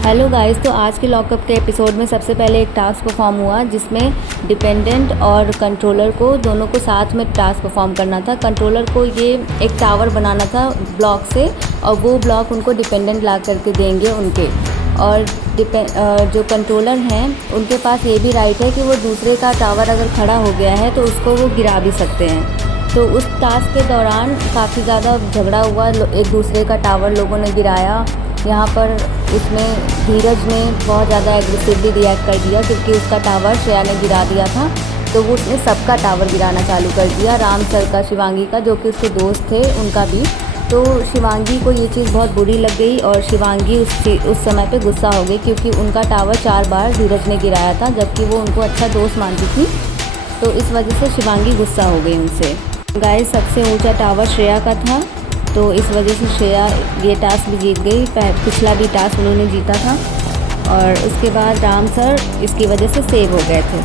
Hello guys, तो आज के लॉकअप के एपिसोड में सबसे पहले एक टास्क परफॉर्म हुआ जिसमें डिपेंडेंट और कंट्रोलर को दोनों को साथ में टास्क परफॉर्म करना था। कंट्रोलर को ये एक टावर बनाना था ब्लॉक से, और वो ब्लॉक उनको डिपेंडेंट ला करके देंगे उनके। और जो कंट्रोलर हैं उनके पास ये भी राइट है कि वो दूसरे का टावर अगर खड़ा हो गया है तो उसको वो गिरा भी सकते हैं। तो उस टास्क के दौरान काफ़ी ज़्यादा झगड़ा हुआ, एक दूसरे का टावर लोगों ने गिराया। यहाँ पर इसमें धीरज ने बहुत ज़्यादा एग्रेसिवली रिएक्ट कर दिया क्योंकि उसका टावर श्रेया ने गिरा दिया था, तो वो उसने सबका टावर गिराना चालू कर दिया, राम सर का, शिवांगी का, जो कि उसके दोस्त थे उनका भी। तो शिवांगी को ये चीज़ बहुत बुरी लग गई और शिवांगी उस समय पे गुस्सा हो गई क्योंकि उनका टावर 4 बार धीरज ने गिराया था, जबकि वो उनको अच्छा दोस्त मानती थी। तो इस वजह से शिवांगी गुस्सा हो गई उनसे। गाइस, सबसे ऊंचा टावर श्रेया का था, तो इस वजह से श्रेया ये टास्क भी जीत गई। पिछला भी टास्क उन्होंने जीता था। और उसके बाद राम सर इसकी वजह से सेव हो गए थे।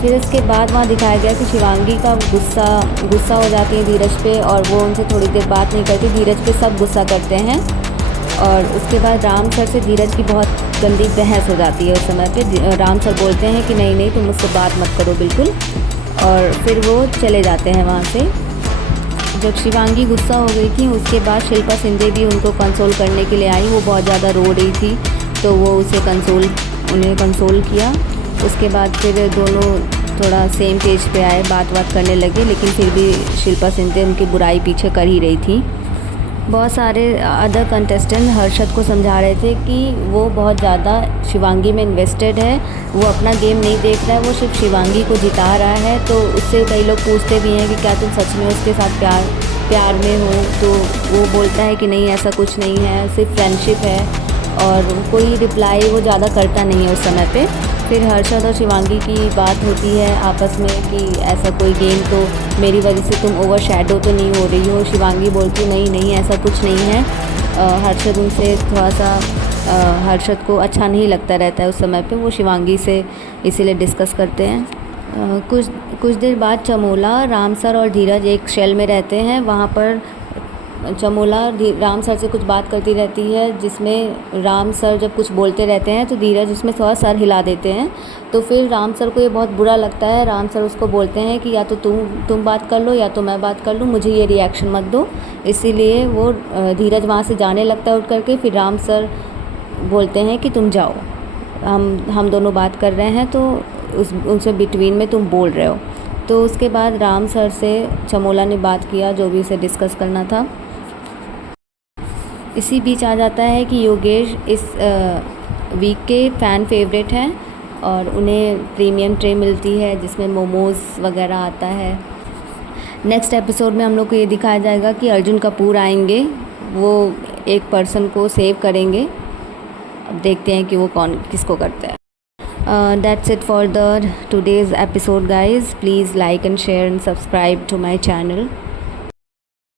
फिर इसके बाद वहाँ दिखाया गया कि शिवांगी का गुस्सा हो जाती है धीरज पे, और वो उनसे थोड़ी देर बात नहीं करती। धीरज पे सब गुस्सा करते हैं, और उसके बाद राम सर से धीरज की बहुत गंदी बहस हो जाती है। उस समय पे राम सर बोलते हैं कि नहीं तुम मुझसे बात मत करो बिल्कुल, और फिर वो चले जाते हैं वहाँ से। जब शिवांगी गुस्सा हो गई थी, उसके बाद शिल्पा शिंदे भी उनको कंसोल करने के लिए आई। वो बहुत ज़्यादा रो रही थी, तो वो उन्हें कंसोल किया। उसके बाद फिर दोनों थोड़ा सेम पेज पे आए, बात करने लगे, लेकिन फिर भी शिल्पा शिंदे उनकी बुराई पीछे कर ही रही थी। बहुत सारे अदर कंटेस्टेंट हर्षद को समझा रहे थे कि वो बहुत ज़्यादा शिवांगी में इन्वेस्टेड है, वो अपना गेम नहीं देख रहा है, वो सिर्फ शिवांगी को जिता रहा है। तो उससे कई लोग पूछते भी हैं कि क्या तुम सच में उसके साथ प्यार में हो, तो वो बोलता है कि नहीं, ऐसा कुछ नहीं है, सिर्फ फ्रेंडशिप है। और कोई रिप्लाई वो ज़्यादा करता नहीं है उस समय पे। फिर हर्षद और शिवांगी की बात होती है आपस में कि ऐसा कोई गेम, तो मेरी वजह से तुम ओवर शैडो तो नहीं हो रही हो। शिवांगी बोलती नहीं ऐसा कुछ नहीं है। हर्षद उनसे थोड़ा सा हर्षद को अच्छा नहीं लगता रहता है उस समय पे, वो शिवांगी से इसीलिए डिस्कस करते हैं। कुछ देर बाद चमोला, राम सर और धीरज एक शेल में रहते हैं। वहाँ पर चमोला राम सर से कुछ बात करती रहती है, जिसमें राम सर जब कुछ बोलते रहते हैं तो धीरज उसमें थोड़ा सर हिला देते हैं। तो फिर राम सर को ये बहुत बुरा लगता है। राम सर उसको बोलते हैं कि या तो तुम बात कर लो या तो मैं बात कर लूँ, मुझे ये रिएक्शन मत दो। इसीलिए वो धीरज वहाँ से जाने लगता है उठ करके। फिर राम सर बोलते हैं कि तुम जाओ, हम दोनों बात कर रहे हैं, तो उनसे बिटवीन में तुम बोल रहे हो। तो उसके बाद राम सर से चमोला ने बात किया, जो भी उसे डिस्कस करना था। इसी बीच आ जाता है कि योगेश इस वीक के फ़ैन फेवरेट हैं और उन्हें प्रीमियम ट्रे मिलती है जिसमें मोमोज़ वगैरह आता है। नेक्स्ट एपिसोड में हम लोग को ये दिखाया जाएगा कि अर्जुन कपूर आएंगे, वो एक पर्सन को सेव करेंगे। अब देखते हैं कि वो किसको करते हैं। That's it for the today's episode, guys. Please like and share and subscribe to my channel.